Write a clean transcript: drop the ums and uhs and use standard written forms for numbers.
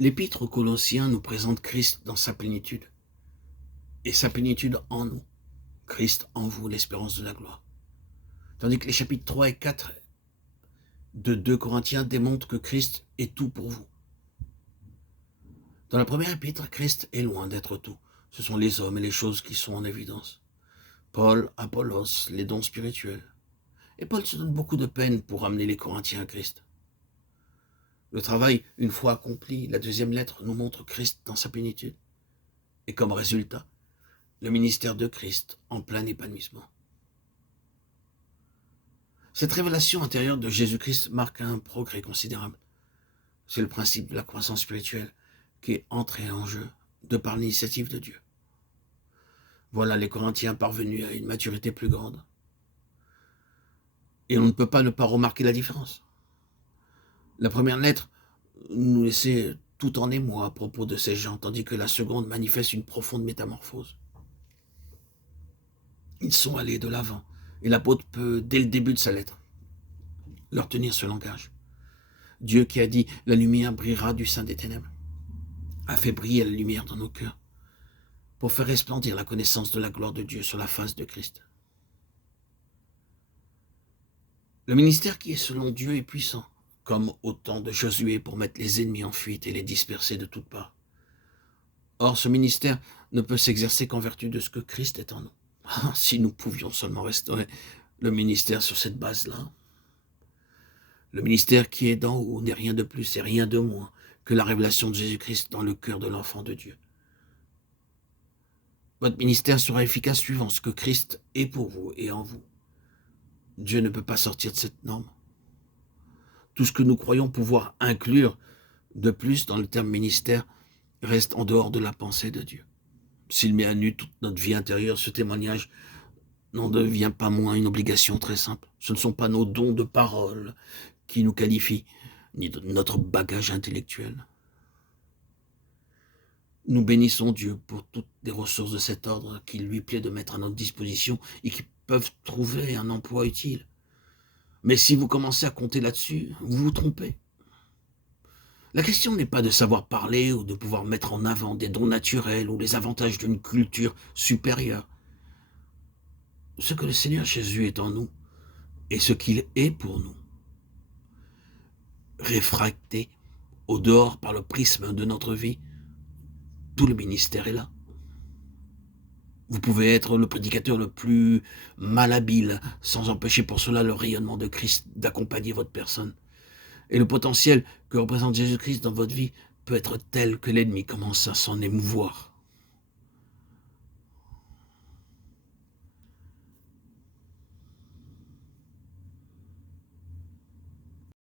L'Épître aux Colossiens nous présente Christ dans sa plénitude, et sa plénitude en nous. Christ en vous, l'espérance de la gloire. Tandis que les chapitres 3 et 4 de 2 Corinthiens démontrent que Christ est tout pour vous. Dans la première épître, Christ est loin d'être tout. Ce sont les hommes et les choses qui sont en évidence. Paul, Apollos, les dons spirituels. Et Paul se donne beaucoup de peine pour amener les Corinthiens à Christ. Le travail, une fois accompli, la deuxième lettre nous montre Christ dans sa plénitude. Et comme résultat, le ministère de Christ en plein épanouissement. Cette révélation intérieure de Jésus-Christ marque un progrès considérable. C'est le principe de la croissance spirituelle qui est entré en jeu de par l'initiative de Dieu. Voilà les Corinthiens parvenus à une maturité plus grande. Et on ne peut pas ne pas remarquer la différence. La première lettre nous laissait tout en émoi à propos de ces gens, tandis que la seconde manifeste une profonde métamorphose. Ils sont allés de l'avant, et l'apôtre peut, dès le début de sa lettre, leur tenir ce langage. Dieu qui a dit « La lumière brillera du sein des ténèbres » a fait briller la lumière dans nos cœurs pour faire resplendir la connaissance de la gloire de Dieu sur la face de Christ. Le ministère qui est selon Dieu est puissant, comme au temps de Josué pour mettre les ennemis en fuite et les disperser de toutes parts. Or, ce ministère ne peut s'exercer qu'en vertu de ce que Christ est en nous. Ah, si nous pouvions seulement restaurer le ministère sur cette base-là. Le ministère qui est d'en haut n'est rien de plus et rien de moins que la révélation de Jésus-Christ dans le cœur de l'enfant de Dieu. Votre ministère sera efficace suivant ce que Christ est pour vous et en vous. Dieu ne peut pas sortir de cette norme. Tout ce que nous croyons pouvoir inclure de plus dans le terme ministère reste en dehors de la pensée de Dieu. S'il met à nu toute notre vie intérieure, ce témoignage n'en devient pas moins une obligation très simple. Ce ne sont pas nos dons de parole qui nous qualifient, ni notre bagage intellectuel. Nous bénissons Dieu pour toutes les ressources de cet ordre qu'il lui plaît de mettre à notre disposition et qui peuvent trouver un emploi utile. Mais si vous commencez à compter là-dessus, vous vous trompez. La question n'est pas de savoir parler ou de pouvoir mettre en avant des dons naturels ou les avantages d'une culture supérieure. Ce que le Seigneur Jésus est en nous et ce qu'il est pour nous, réfracté au dehors par le prisme de notre vie, tout le ministère est là. Vous pouvez être le prédicateur le plus malhabile, sans empêcher pour cela le rayonnement de Christ d'accompagner votre personne. Et le potentiel que représente Jésus-Christ dans votre vie peut être tel que l'ennemi commence à s'en émouvoir.